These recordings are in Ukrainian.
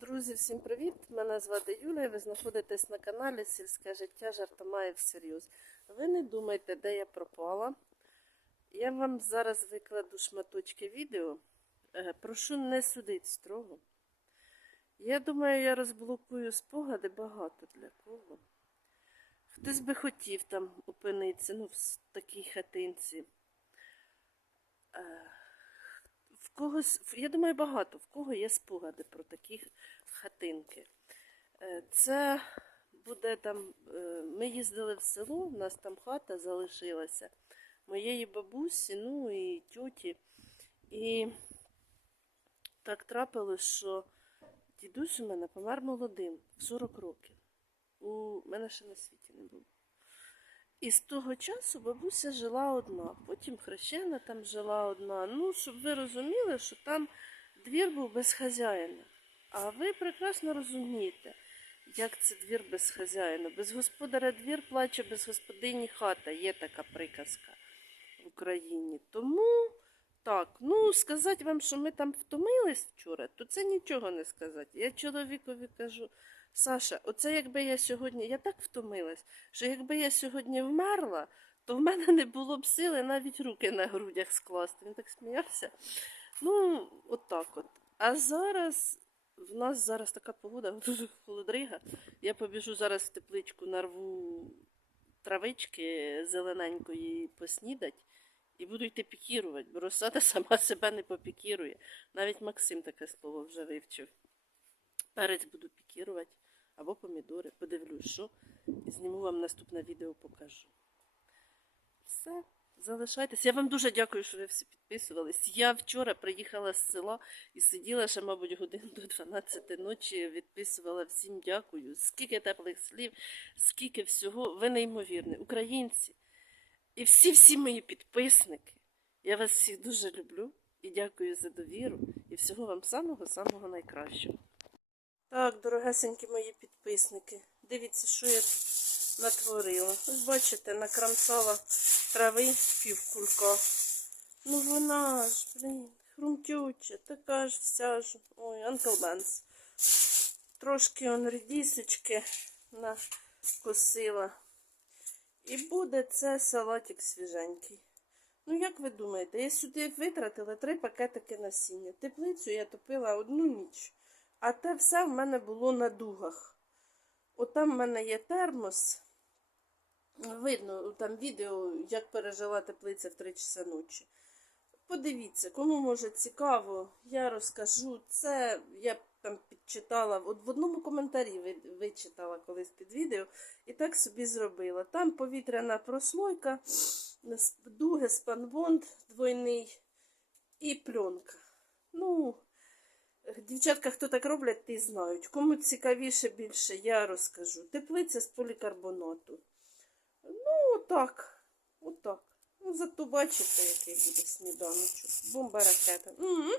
Друзі, всім привіт! Мене звати Юлія. Ви знаходитесь на каналі Сільське життя жартомає всерйоз. Ви не думайте, де я пропала. Я вам зараз викладу шматочки відео. Е, Прошу не судити строго. Я думаю, я розблокую спогади багато для кого. Хтось би хотів там опинитися, ну, в такій хатинці. Когось, я думаю, багато в кого є спогади про такі хатинки. Е, Це буде там. е, Ми їздили в село, у нас там хата залишилася моєї бабусі, ну і тьоті. І так трапилось, що дідусь у мене помер молодим, в 40 років. У мене ще на світі не було. І з того часу бабуся жила одна, потім хрещена там жила одна. Ну, щоб ви розуміли, що там двір був без хазяїна. А ви прекрасно розумієте, як це двір без хазяїна. Без господаря двір плаче, без господині хата. Є така приказка в Україні. Тому так, ну сказати вам, що ми там втомились вчора, то це нічого не сказати. Я чоловікові кажу. Саша, оце якби я сьогодні, я так втомилась, що якби я сьогодні вмерла, то в мене не було б сили навіть руки на грудях скласти. Він так сміявся. Ну, отак от. А зараз в нас зараз така погода, холодрига. Я побіжу зараз в тепличку, нарву травички зелененької поснідать і буду йти пікірувати, бо розсада сама себе не попікірує. Навіть Максим таке слово вже вивчив. Перець буду пікірувати або помідори. Подивлюсь, що. І зніму вам наступне відео, покажу. Все, залишайтесь. Я вам дуже дякую, що ви всі підписувались. Я вчора приїхала з села і сиділа ще, мабуть, годин до 12 ночі, відписувала всім дякую. Скільки теплих слів, скільки всього. Ви неймовірні, українці. І всі-всі мої підписники. Я вас всіх дуже люблю і дякую за довіру. І всього вам самого-самого найкращого. Так, дорогесенькі мої підписники, дивіться, що я тут натворила. Ось бачите, накрамсала трави півкулька. Ну вона ж, блін, хрумтюча, така ж вся ж. Ой, Benz. Трошки он редісочки накосила. І буде це салатик свіженький. Ну, як ви думаєте, я сюди витратила три пакетики насіння. Теплицю я топила одну ніч. А те все в мене було на дугах. Отам в мене є термос. Видно, там відео, як пережила теплиця в 3 часа ночі. Подивіться, кому може цікаво, я розкажу. Це я там підчитала, от в одному коментарі ви- вичитала колись під відео, і так собі зробила. Там повітряна прослойка, дуги спанбонд двойний і пленка. Ну, Дівчатка, хто так роблять, ті знають. Кому цікавіше більше, я розкажу. Теплиця з полікарбонату. Ну, отак. Отак. Ну, зато бачите, який буде сніданочок. Бомба ракета. М.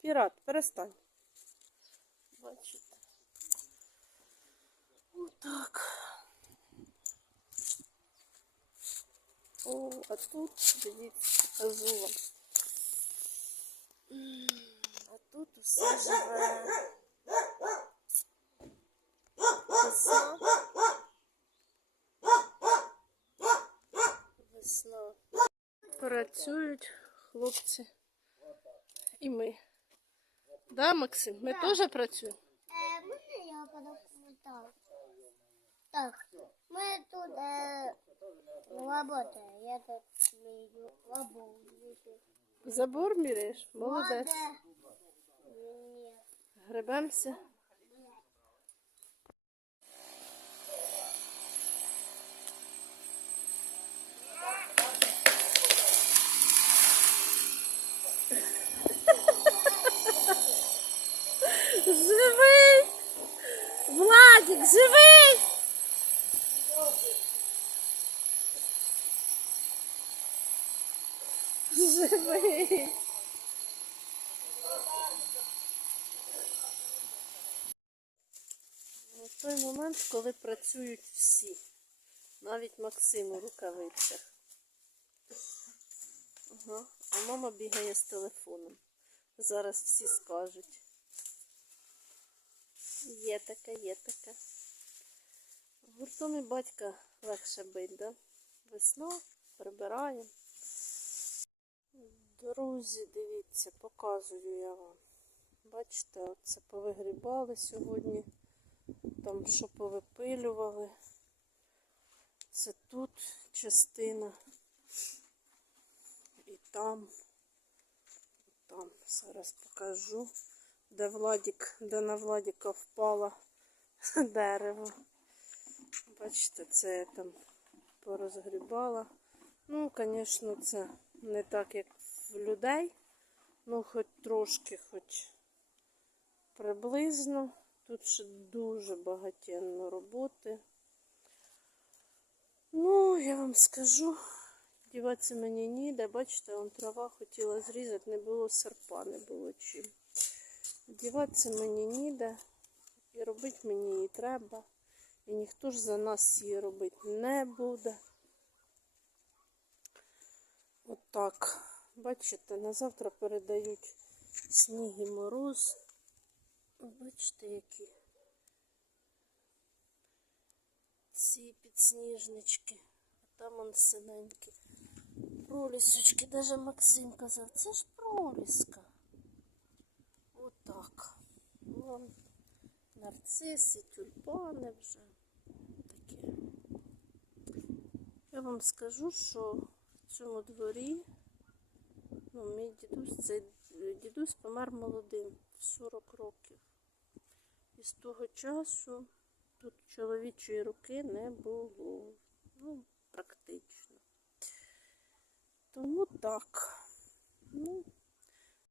Пірат, перестань. Бачите. Отак. О, а тут, дивіться, покажу вам. М, А тут усе живе. Весна. Весна. Працюють хлопці. І ми. Да, Максим? Ми теж працюємо? Е, можна я подокументал? Так, ми тут е, работаем. Я тут мию работаю. Забор міряєш? Молодець. Гребемося. Живий! Владик, живий! Живий! В той момент, коли працюють всі, навіть Максим у рукавицях. Ага. А мама бігає з телефоном. Зараз всі скажуть. Є таке, є таке. Гуртом і батька легше бить, да? Весна, прибираємо. Друзі, дивіться, показую я вам. Бачите, оце повигрібали сьогодні. Там що повипилювали. Це тут частина. І там. Там зараз покажу, де Владік, де на Владіка впало дерево. Бачите, це я там порозгрібала. Ну, звісно, це не так, як в людей. Ну, хоч трошки, хоч приблизно. Тут ще дуже багатенно роботи. Ну, я вам скажу, діватися мені ніде. Бачите, он трава хотіла зрізати, не було серпа, не було чим. Діватися мені ніде. І робити мені її треба. І ніхто ж за нас її робити не буде. Отак. Бачите, на завтра передають сніг і мороз. Бачите, які ці підсніжнички. А там он синенькі. Пролісочки, даже Максим казав, це ж проліска. Отак. Вон нарциси, тюльпани вже. Таке. Я вам скажу, що в цьому дворі, ну, мій дідусь, це дідусь помер молодим, в 40 років. І з того часу тут чоловічої руки не було. Ну, практично. Тому так.